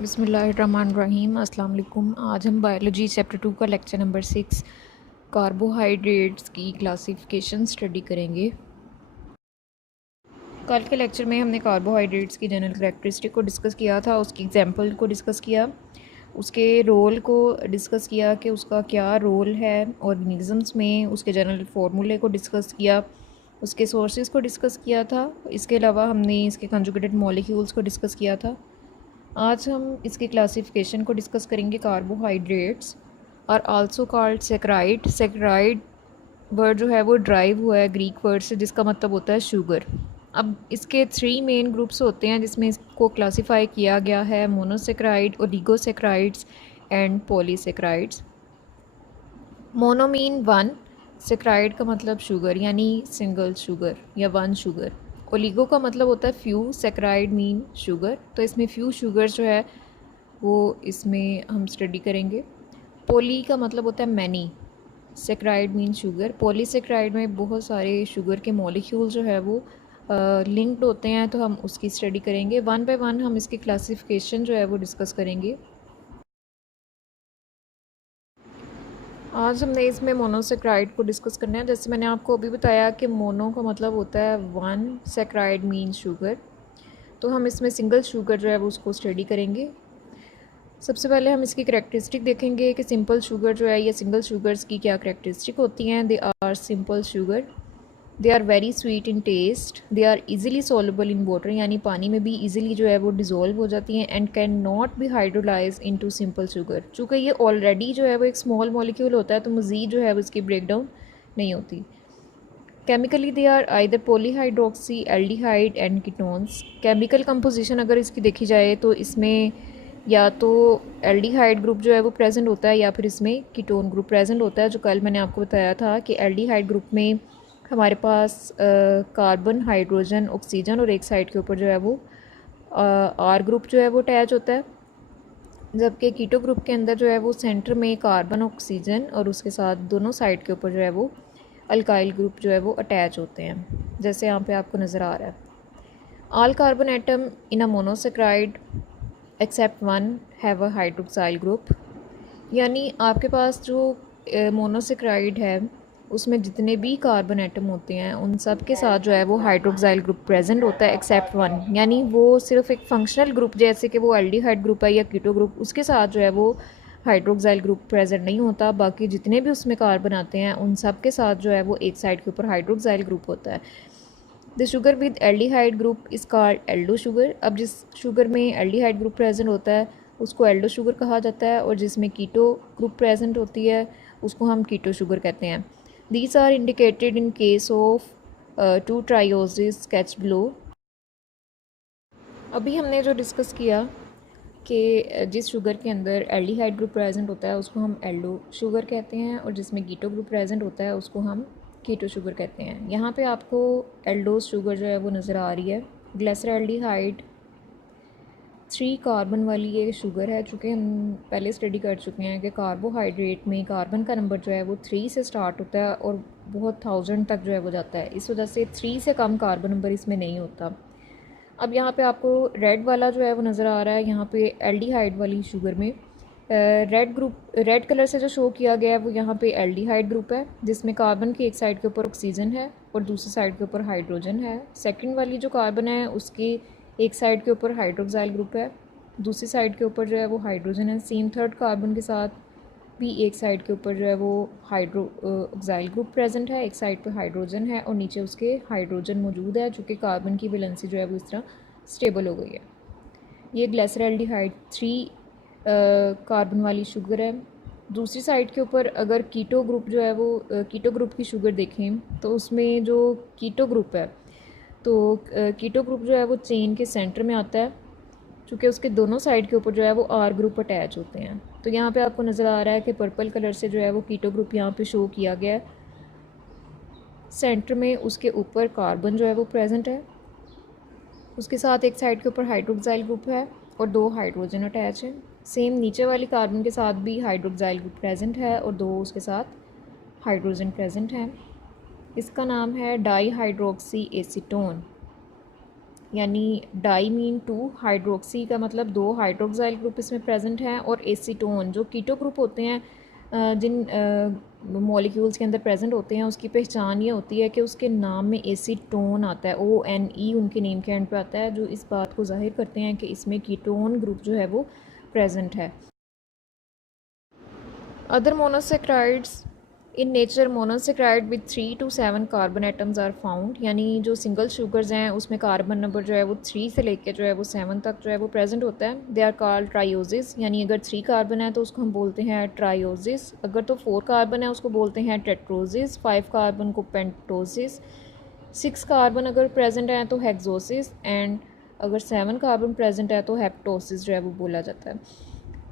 बिस्मिल्लाहिर्रहमानिर्रहीम। अस्सलाम वालेकुम। आज हम बायोलॉजी चैप्टर 2 का लेक्चर नंबर 6 कार्बोहाइड्रेट्स की क्लासिफिकेशन स्टडी करेंगे। कल के लेक्चर में हमने कार्बोहाइड्रेट्स की जनरल करैक्टरिस्टिक को डिस्कस किया था, उसकी एग्जांपल को डिस्कस किया, उसके रोल को डिस्कस किया कि उसका क्या रोल है ऑर्गेनिज़म्स में, उसके जनरल फार्मूले को डिस्कस किया, उसके सोर्सेज को डिस्कस किया था। इसके अलावा हमने इसके कंजुगेटेड मॉलिक्यूल्स को डिस्कस किया था। आज हम इसकी क्लासिफिकेशन को डिस्कस करेंगे। Carbohydrates are also called saccharide. Saccharide word जो है वो ड्राइव हुआ है ग्रीक वर्ड से, जिसका मतलब होता है शुगर। अब इसके 3 मेन ग्रुप्स होते हैं जिसमें इसको क्लासिफाई किया गया है: monosaccharide, oligosaccharides and polysaccharides. Mono mean 1, saccharide का मतलब शुगर यानी सिंगल शुगर या 1 शुगर। ओलिगो का मतलब होता है फ्यू, सेक्राइड मीन शुगर, तो इसमें फ्यू शुगर जो है वो इसमें हम स्टडी करेंगे। पोली का मतलब होता है many, saccharide mean sugar. Polysaccharide में बहुत सारे शुगर के मॉलिक्यूल जो है वो लिंक्ड होते हैं, तो हम उसकी स्टडी करेंगे। वन बाय वन हम इसकी क्लासिफिकेशन जो है वो डिस्कस करेंगे। आज हमने इसमें मोनोसेक्राइड को डिस्कस करना है। जैसे मैंने आपको अभी बताया कि मोनो का मतलब होता है 1, सेक्राइड मीन शुगर, तो हम इसमें सिंगल शुगर जो है वो उसको स्टडी करेंगे। सबसे पहले हम इसकी करैक्टरिस्टिक देखेंगे कि सिंपल शुगर जो है या सिंगल शुगर्स की क्या करैक्टरिस्टिक होती हैं। They are simple sugar, they are very sweet in taste, they are easily soluble in water, यानी पानी में भी इजीली जो है वो डिज़ोल्व हो जाती हैं, and can not be hydrolyse into simple sugar. चूँकि ये ऑलरेडी जो है वो एक स्मॉल मॉलिक्यूल होता है, तो मज़ीद जो है वो इसकी ब्रेकडाउन नहीं होती। Chemically they are either polyhydroxy, aldehyde and ketones. Chemical composition अगर इसकी देखी जाए तो इसमें या तो एल्डिहाइड ग्रुप जो है वो प्रेजेंट होता है या फिर इसमें कीटोन ग्रुप प्रेजेंट होता है। जो कल मैंने आपको बताया था कि एल्डिहाइड ग्रुप में हमारे पास कार्बन, हाइड्रोजन, ऑक्सीजन और एक साइड के ऊपर जो है वो आर ग्रुप जो है वो अटैच होता है, जबकि कीटो ग्रुप के अंदर जो है वो सेंटर में कार्बन, ऑक्सीजन और उसके साथ दोनों साइड के ऊपर जो है वो अल्काइल ग्रुप जो है वो अटैच होते हैं, जैसे यहाँ पे आपको नज़र आ रहा है। All carbon atom in a monosaccharide except 1 have a hydroxyl group, यानी आपके पास जो मोनोसेक्राइड है उसमें जितने भी कार्बन एटम होते हैं उन सब के साथ जो है वो हाइड्रोक्साइल ग्रुप प्रेजेंट होता है एक्सेप्ट 1, यानी वो सिर्फ एक फंक्शनल ग्रुप जैसे कि वो एल्डिहाइड ग्रुप है या कीटो ग्रुप, उसके साथ जो है वो हाइड्रोक्साइल ग्रुप प्रेजेंट नहीं होता। बाकी जितने भी उसमें कार्बन आते हैं उन सब के साथ जो है वो एक साइड के ऊपर हाइड्रोक्साइल ग्रुप होता है। The sugar with aldehyde group is called Aldo sugar. अब जिस शुगर में एल्डिहाइड ग्रुप प्रेजेंट होता है उसको एल्डो शुगर कहा जाता है, और जिसमें कीटो ग्रुप प्रेजेंट होती है उसको हम कीटो शुगर कहते हैं। These are indicated in case of 2 ट्रायोसिस स्केच बिलो। अभी हमने जो डिस्कस किया कि जिस शुगर के अंदर एल्डिहाइड ग्रुप प्रेजेंट होता है उसको हम एल्डो शुगर कहते हैं, और जिसमें कीटो ग्रुप प्रेजेंट होता है उसको हम कीटो शुगर कहते हैं। यहाँ पे आपको एल्डोज शुगर जो है वो नज़र आ रही है। ग्लिसरॉल्डिहाइड 3 कार्बन वाली ये शुगर है। चूँकि हम पहले स्टडी कर चुके हैं कि कार्बोहाइड्रेट में कार्बन का नंबर जो है वो 3 से स्टार्ट होता है और बहुत 1000 तक जो है वो जाता है, इस वजह से 3 से कम कार्बन नंबर इसमें नहीं होता। अब यहाँ पे आपको रेड वाला जो है वो नज़र आ रहा है। यहाँ पे एल्डिहाइड वाली शुगर में रेड ग्रुप, रेड कलर से जो शो किया गया है वो यहाँ पे एल्डिहाइड ग्रुप है, जिसमें कार्बन की एक साइड के ऊपर ऑक्सीजन है और दूसरी साइड के ऊपर हाइड्रोजन है। सेकंड वाली जो कार्बन है उसकी एक साइड के ऊपर हाइड्रोक्साइल ग्रुप है, दूसरी साइड के ऊपर जो है वो हाइड्रोजन है। सेम थर्ड कार्बन के साथ भी एक साइड के ऊपर जो है वो ऑक्साइल ग्रुप प्रेजेंट है, एक साइड पे हाइड्रोजन है और नीचे उसके हाइड्रोजन मौजूद है, चूँकि कार्बन की वैलेंसी जो है वो इस तरह स्टेबल हो गई है। ये ग्लिसरॉल्डिहाइड 3 कार्बन वाली शुगर है। दूसरी साइड के ऊपर अगर कीटो ग्रुप जो है वो कीटो ग्रुप की शुगर देखें तो उसमें जो कीटो ग्रुप है, तो कीटो ग्रुप जो है वो चेन के सेंटर में आता है, चूँकि उसके दोनों साइड के ऊपर जो है वो आर ग्रुप अटैच होते हैं। तो यहाँ पे आपको नज़र आ रहा है कि पर्पल कलर से जो है वो कीटो ग्रुप यहाँ पे शो किया गया है। सेंटर में उसके ऊपर कार्बन जो है वो प्रेजेंट है, उसके साथ एक साइड के ऊपर हाइड्रोक्साइल ग्रुप है और 2 हाइड्रोजन अटैच है। सेम नीचे वाली कार्बन के साथ भी हाइड्रोक्साइल ग्रुप प्रेजेंट है और 2 उसके साथ हाइड्रोजन प्रेजेंट है। इसका नाम है डाई हाइड्रोक्सी एसीटोन। यानी डाई मीन 2, हाइड्रोक्सी का मतलब 2 हाइड्रोक्साइल ग्रुप इसमें प्रेजेंट हैं, और एसीटोन जो कीटो ग्रुप होते हैं जिन मॉलिक्यूल्स के अंदर प्रेजेंट होते हैं, उसकी पहचान ये होती है कि उसके नाम में एसीटोन आता है, ONE उनके नेम के एंड पे आता है, जो इस बात को जाहिर करते हैं कि इसमें कीटोन ग्रुप जो है वो प्रेजेंट है। Other monosaccharides in nature, monosaccharide with 3 to 7 carbon atoms are found, यानी जो सिंगल शुगर्स हैं उसमें कार्बन नंबर जो है वो 3 से लेके जो है वो 7 तक जो है वो प्रेजेंट होता है। दे आर कॉल्ड ट्रायोसिस, यानी अगर 3 कार्बन है तो उसको हम बोलते हैं ट्रायोसिस, अगर तो 4 कार्बन है उसको बोलते हैं टेट्रोसिस, 5 कार्बन को पेंटोसिस, 6 कार्बन अगर प्रेजेंट है तो हेक्सोसिस, एंड अगर 7 कार्बन प्रेजेंट है तो हेप्टोसिस जो है वो बोला जाता है।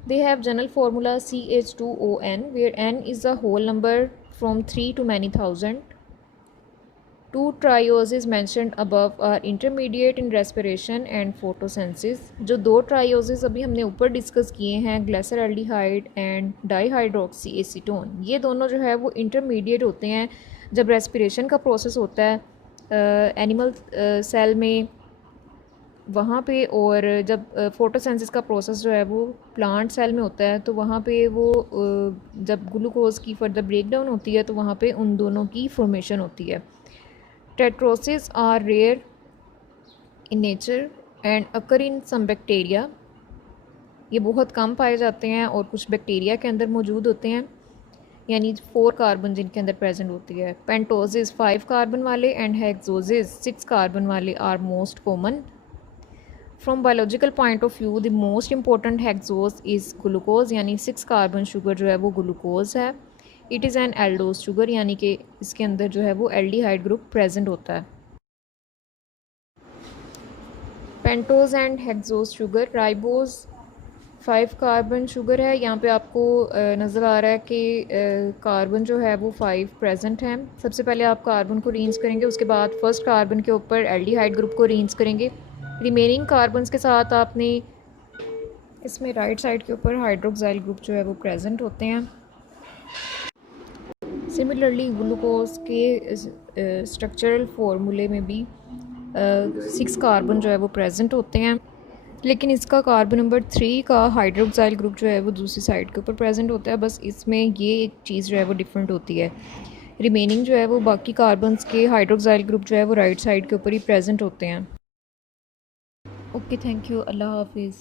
They have general formula CH2ON, where N is the whole number from 3 to many thousand. Two trioses mentioned above are intermediate in respiration and photosynthesis. जो 2 trioses अभी हमने ऊपर डिस्कस किए हैं, ग्लिसरल्डिहाइड एंड डाईहाइड्रोक्सी एसीटोन, ये दोनों जो है वो इंटरमीडिएट होते हैं जब रेस्पिरेशन का प्रोसेस होता है एनिमल सेल में वहाँ पे, और जब फोटोसिंथेसिस का प्रोसेस जो है वो प्लांट सेल में होता है तो वहाँ पे वो जब ग्लूकोज की फर्दर ब्रेकडाउन होती है तो वहाँ पे उन दोनों की फॉर्मेशन होती है। Tetroses are rare in nature and occur in some bacteria, ये बहुत कम पाए जाते हैं और कुछ बैक्टीरिया के अंदर मौजूद होते हैं, यानी 4 कार्बन जिनके अंदर प्रेजेंट होती है। पेंटोसिस 5 कार्बन वाले एंड हेक्सोसिस 6 कार्बन वाले are most common. From biological point of view the most important hexose is glucose, यानी 6 कार्बन शुगर जो है वो ग्लूकोज है। It is an aldose sugar, यानी कि इसके अंदर जो है वो एल्डिहाइड ग्रुप प्रेजेंट होता है। Pentose and hexose sugar, ribose 5 carbon sugar है, यहाँ पे आपको नज़र आ रहा है कि कार्बन जो है वो 5 प्रेजेंट हैं। सबसे पहले आप कार्बन को अरेंज करेंगे, उसके बाद फर्स्ट कार्बन के ऊपर एल्डिहाइड ग्रुप को अरेंज करेंगे। रिमेनिंग कार्बन्स के साथ आपने इसमें राइट साइड के ऊपर हाइड्रोक्साइल ग्रुप जो है वो प्रेजेंट होते हैं। सिमिलरली ग्लूकोज के स्ट्रक्चरल फार्मूले में भी 6 कार्बन जो है वो प्रेजेंट होते हैं, लेकिन इसका कार्बन नंबर 3 का हाइड्रोक्साइल ग्रुप जो है वो दूसरी साइड के ऊपर प्रेजेंट होता है। बस इसमें ये एक चीज़ जो है वो डिफरेंट होती है, रिमेनिंग जो है वो बाकी कार्बन्स के हाइड्रोक्साइल ग्रुप जो है वो राइट साइड के ऊपर ही प्रेजेंट होते हैं। ओके, थैंक यू, अल्लाह हाफिज़।